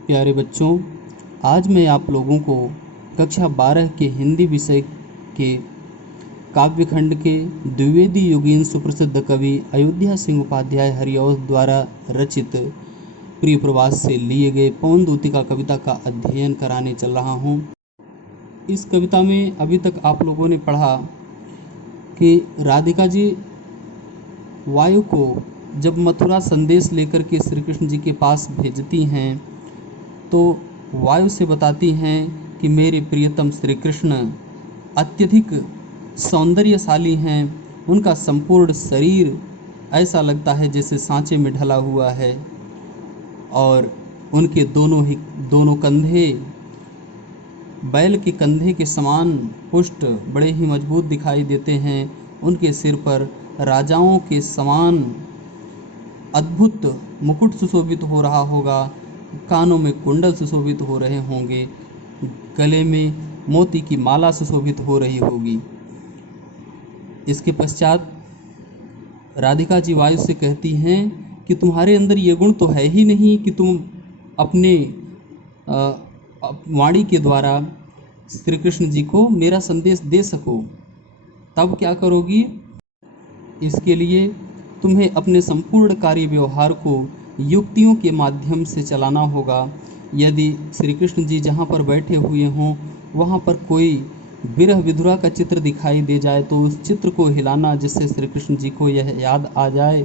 प्यारे बच्चों, आज मैं आप लोगों को कक्षा 12 के हिंदी विषय के काव्यखंड के द्विवेदी योगीन सुप्रसिद्ध कवि अयोध्या सिंह उपाध्याय हरिऔध द्वारा रचित प्रिय प्रवास से लिए गए पवन दूतिका कविता का अध्ययन कराने चल रहा हूँ। इस कविता में अभी तक आप लोगों ने पढ़ा कि राधिका जी वायु को जब मथुरा संदेश लेकर के श्री कृष्ण जी के पास भेजती हैं तो वायु से बताती हैं कि मेरे प्रियतम श्री कृष्ण अत्यधिक सौंदर्यशाली हैं। उनका संपूर्ण शरीर ऐसा लगता है जैसे सांचे में ढला हुआ है और उनके दोनों कंधे बैल के कंधे के समान पुष्ट बड़े ही मजबूत दिखाई देते हैं। उनके सिर पर राजाओं के समान अद्भुत मुकुट सुशोभित हो रहा होगा, कानों में कुंडल सुशोभित हो रहे होंगे, गले में मोती की माला सुशोभित हो रही होगी। इसके पश्चात राधिका जी वायु से कहती हैं कि तुम्हारे अंदर ये गुण तो है ही नहीं कि तुम अपने वाणी के द्वारा श्री कृष्ण जी को मेरा संदेश दे सको। तब क्या करोगी? इसके लिए तुम्हें अपने संपूर्ण कार्य व्यवहार को युक्तियों के माध्यम से चलाना होगा। यदि श्री कृष्ण जी जहाँ पर बैठे हुए हों वहाँ पर कोई विरह विधुरा का चित्र दिखाई दे जाए तो उस चित्र को हिलाना, जिससे श्री कृष्ण जी को यह याद आ जाए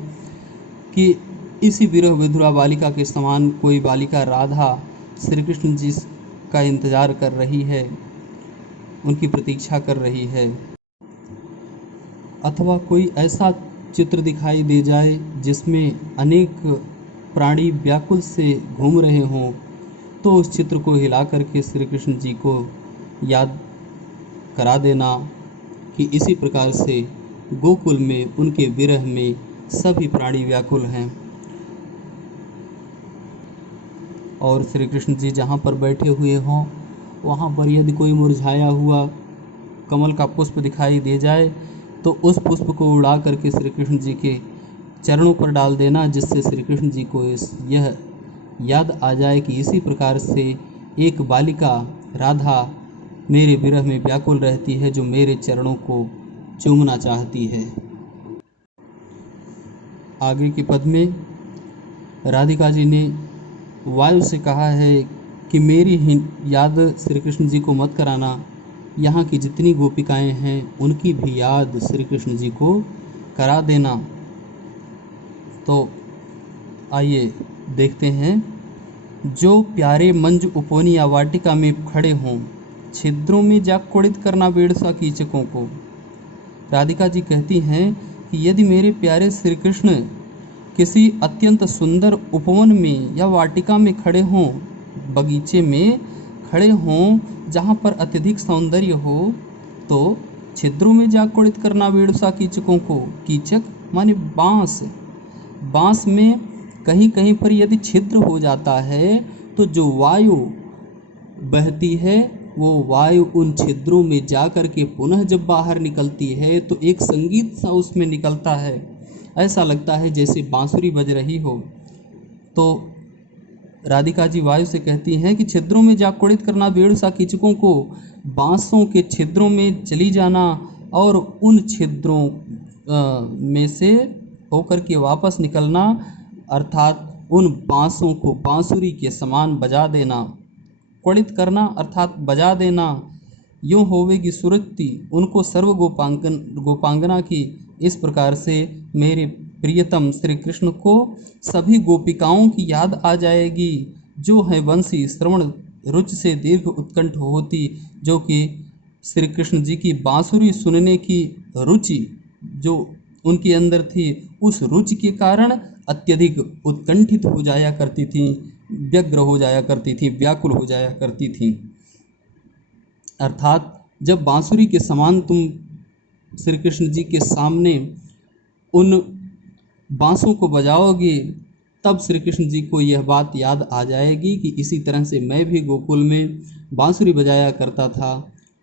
कि इसी विरह विधुरा बालिका के समान कोई बालिका राधा श्री कृष्ण जी का इंतज़ार कर रही है, उनकी प्रतीक्षा कर रही है। अथवा कोई ऐसा चित्र दिखाई दे जाए जिसमें अनेक प्राणी व्याकुल से घूम रहे हों तो उस चित्र को हिला करके श्री कृष्ण जी को याद करा देना कि इसी प्रकार से गोकुल में उनके विरह में सभी प्राणी व्याकुल हैं और श्री कृष्ण जी जहाँ पर बैठे हुए हों वहाँ पर यदि कोई मुरझाया हुआ कमल का पुष्प दिखाई दे जाए तो उस पुष्प को उड़ा करके श्री कृष्ण जी के चरणों पर डाल देना, जिससे श्री कृष्ण जी को यह याद आ जाए कि इसी प्रकार से एक बालिका राधा मेरे विरह में व्याकुल रहती है जो मेरे चरणों को चूमना चाहती है। आगे के पद में राधिका जी ने वायु से कहा है कि मेरी ही याद श्री कृष्ण जी को मत कराना, यहाँ की जितनी गोपिकाएं हैं उनकी भी याद श्री कृष्ण जी को करा देना। तो आइए देखते हैं। जो प्यारे मंज उपोनिया वाटिका में खड़े हों, छिद्रों में जा कुड़ित करना बेड़सा कीचकों को। राधिका जी कहती हैं कि यदि मेरे प्यारे श्री कृष्ण किसी अत्यंत सुंदर उपवन में या वाटिका में खड़े हों, बगीचे में खड़े हों जहाँ पर अत्यधिक सौंदर्य हो, तो छिद्रों में जा कुड़ित करना बेड़सा कीचकों को। कीचक माने बाँस में कहीं कहीं पर यदि छिद्र हो जाता है तो जो वायु बहती है वो वायु उन छिद्रों में जा कर के पुनः जब बाहर निकलती है तो एक संगीत सा उसमें निकलता है, ऐसा लगता है जैसे बांसुरी बज रही हो। तो राधिका जी वायु से कहती हैं कि छिद्रों में जा कुड़ित करना बेड़सा कीचकों को, बाँसों के छिद्रों में चली जाना और उन छिद्रों में से होकर के वापस निकलना, अर्थात उन बाँसों को बांसुरी के समान बजा देना। कुड़ित करना अर्थात बजा देना। यूँ होवेगी सुरति उनको सर्व गोपांगना की। इस प्रकार से मेरे प्रियतम श्री कृष्ण को सभी गोपिकाओं की याद आ जाएगी जो है वंशी श्रवण रुचि से दीर्घ उत्कंठ होती, जो कि श्री कृष्ण जी की बांसुरी सुनने की रुचि जो उनके अंदर थी, उस रुचि के कारण अत्यधिक उत्कंठित हो जाया करती थी, व्यग्र हो जाया करती थी, व्याकुल हो जाया करती थी। अर्थात जब बांसुरी के समान तुम श्री कृष्ण जी के सामने उन बाँसों को बजाओगे तब श्री कृष्ण जी को यह बात याद आ जाएगी कि इसी तरह से मैं भी गोकुल में बांसुरी बजाया करता था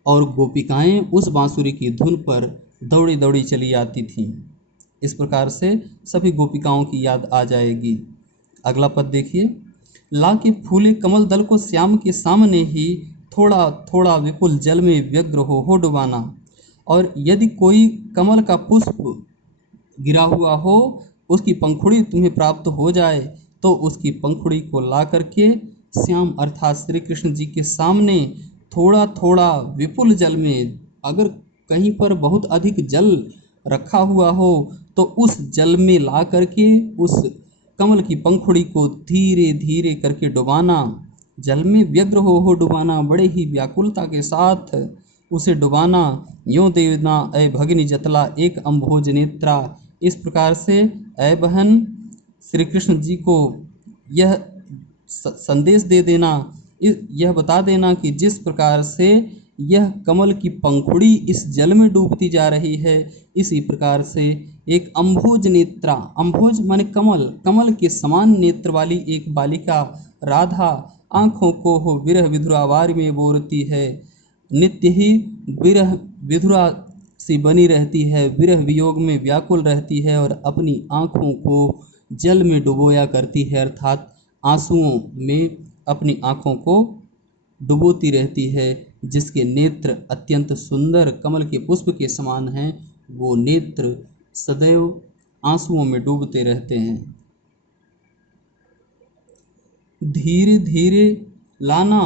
और गोपिकाएं उस बांसुरी की धुन पर दौड़ी दौड़ी चली आती थीं। इस प्रकार से सभी गोपिकाओं की याद आ जाएगी। अगला पद देखिए। ला के फूले कमल दल को श्याम के सामने ही थोड़ा थोड़ा विपुल जल में व्यग्र हो डुबाना। और यदि कोई कमल का पुष्प गिरा हुआ हो, उसकी पंखुड़ी तुम्हें प्राप्त हो जाए, तो उसकी पंखुड़ी को ला करके श्याम अर्थात श्री कृष्ण जी के सामने थोड़ा थोड़ा विपुल जल में, अगर कहीं पर बहुत अधिक जल रखा हुआ हो तो उस जल में ला करके उस कमल की पंखुड़ी को धीरे धीरे करके डुबाना। जल में व्यग्र हो डुबाना, बड़े ही व्याकुलता के साथ उसे डुबाना। यों देवना अय भगिनी जतला एक अम्भोज नेत्रा। इस प्रकार से अय बहन श्री कृष्ण जी को यह संदेश दे देना, यह बता देना कि जिस प्रकार से यह कमल की पंखुड़ी इस जल में डूबती जा रही है, इसी प्रकार से एक अम्भोज नेत्रा, अम्भोज माने कमल, कमल के समान नेत्र वाली एक बालिका राधा आँखों को हो विरह विधुरावार में बोरती है, नित्य ही विरह विधुरा सी बनी रहती है, विरह वियोग में व्याकुल रहती है और अपनी आँखों को जल में डुबोया करती है, अर्थात आंसुओं में अपनी आँखों को डुबोती रहती है। जिसके नेत्र अत्यंत सुंदर कमल के पुष्प के समान हैं, वो नेत्र सदैव आंसुओं में डूबते रहते हैं। धीरे धीरे लाना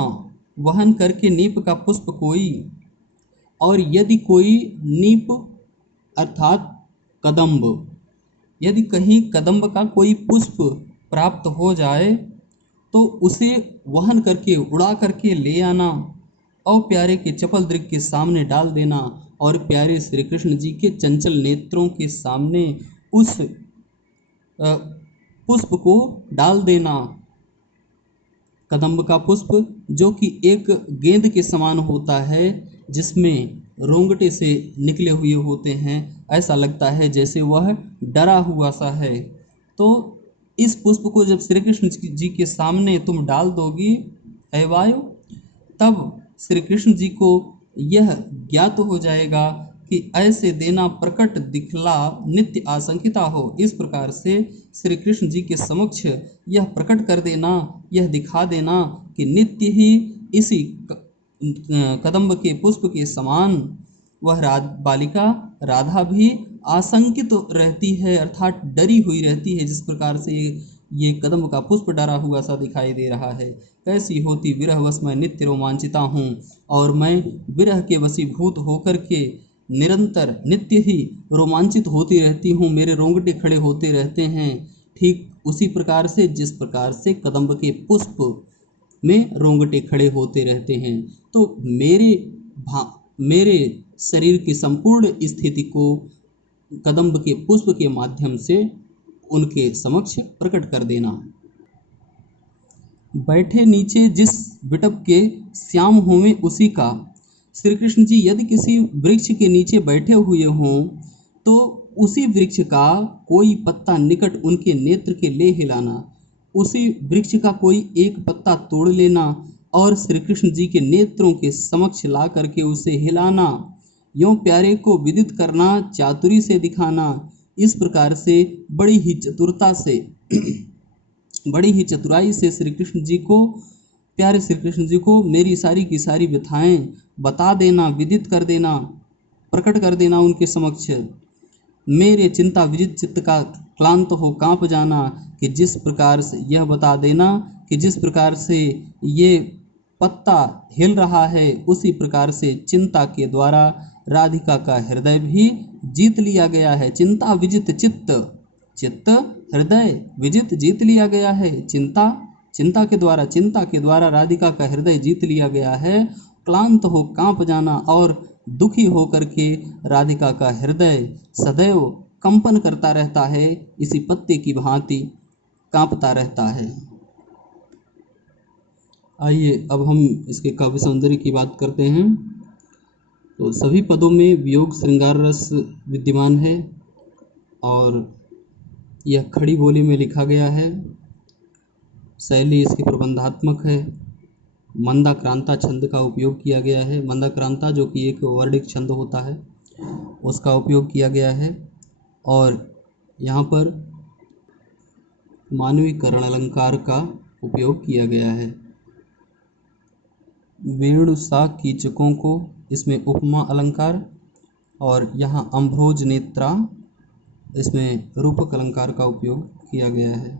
वहन करके नीप का पुष्प कोई, और यदि कोई नीप अर्थात कदम्ब, यदि कहीं कदम्ब का कोई पुष्प प्राप्त हो जाए तो उसे वहन करके उड़ा करके ले आना और प्यारे के चपल दृग के सामने डाल देना, और प्यारे श्री कृष्ण जी के चंचल नेत्रों के सामने उस पुष्प को डाल देना। कदम्ब का पुष्प जो कि एक गेंद के समान होता है, जिसमें रोंगटे से निकले हुए होते हैं, ऐसा लगता है जैसे वह डरा हुआ सा है। तो इस पुष्प को जब श्री कृष्ण जी के सामने तुम डाल दोगी ऐ वायु, तब श्री कृष्ण जी को यह ज्ञात हो जाएगा कि ऐसे देना प्रकट दिखला नित्य आशंकिता हो। इस प्रकार से श्री कृष्ण जी के समक्ष यह प्रकट कर देना, यह दिखा देना कि नित्य ही इसी कदम्ब के पुष्प के समान वह बालिका राधा भी आशंकित रहती है, अर्थात डरी हुई रहती है। जिस प्रकार से ये कदम्ब का पुष्प डरा हुआ सा दिखाई दे रहा है। कैसी होती विरहवश मैं नित्य रोमांचिता हूँ, और मैं विरह के वशीभूत होकर के निरंतर नित्य ही रोमांचित होती रहती हूँ, मेरे रोंगटे खड़े होते रहते हैं। ठीक उसी प्रकार से जिस प्रकार से कदम्ब के पुष्प में रोंगटे खड़े होते रहते हैं, तो मेरे शरीर की संपूर्ण स्थिति को कदम्ब के पुष्प के माध्यम से उनके समक्ष प्रकट कर देना। बैठे नीचे जिस बिटप के श्याम होवे उसी का। श्री कृष्ण जी यदि किसी वृक्ष के नीचे बैठे हुए हों तो उसी वृक्ष का कोई पत्ता निकट उनके नेत्र के ले हिलाना, उसी वृक्ष का कोई एक पत्ता तोड़ लेना और श्री कृष्ण जी के नेत्रों के समक्ष ला करके उसे हिलाना, यों प्यारे को विदित करना, चातुरी से दिखाना। इस प्रकार से बड़ी ही चतुरता से बड़ी ही चतुराई से श्री कृष्ण जी को, प्यारे श्री कृष्ण जी को मेरी सारी की सारी व्यथाएं बता देना, विदित कर देना, प्रकट कर देना उनके समक्ष। मेरे चिंता विजित चित्त का क्लांत हो कांप जाना, कि जिस प्रकार से यह बता देना कि जिस प्रकार से ये पत्ता हिल रहा है, उसी प्रकार से चिंता के द्वारा राधिका का हृदय भी जीत लिया गया है। चिंता विजित चित्त, चित्त हृदय विजित जीत लिया गया है। चिंता के द्वारा राधिका का हृदय जीत लिया गया है। क्लांत हो कांप जाना, और दुखी होकर के राधिका का हृदय सदैव कंपन करता रहता है, इसी पत्ते की भांति कांपता रहता है। आइए अब हम इसके काव्य सौंदर्य की बात करते हैं। तो सभी पदों में वियोग श्रृंगार रस विद्यमान है और यह खड़ी बोली में लिखा गया है। शैली इसकी प्रबंधात्मक है। मंदाक्रांता छंद का उपयोग किया गया है। मंदाक्रांता जो कि एक वर्णिक छंद होता है, उसका उपयोग किया गया है। और यहाँ पर मानवीकरण अलंकार का उपयोग किया गया है। वेणु सा कीचकों को इसमें उपमा अलंकार, और यहाँ अम्भोज नेत्रा इसमें रूपक अलंकार का उपयोग किया गया है।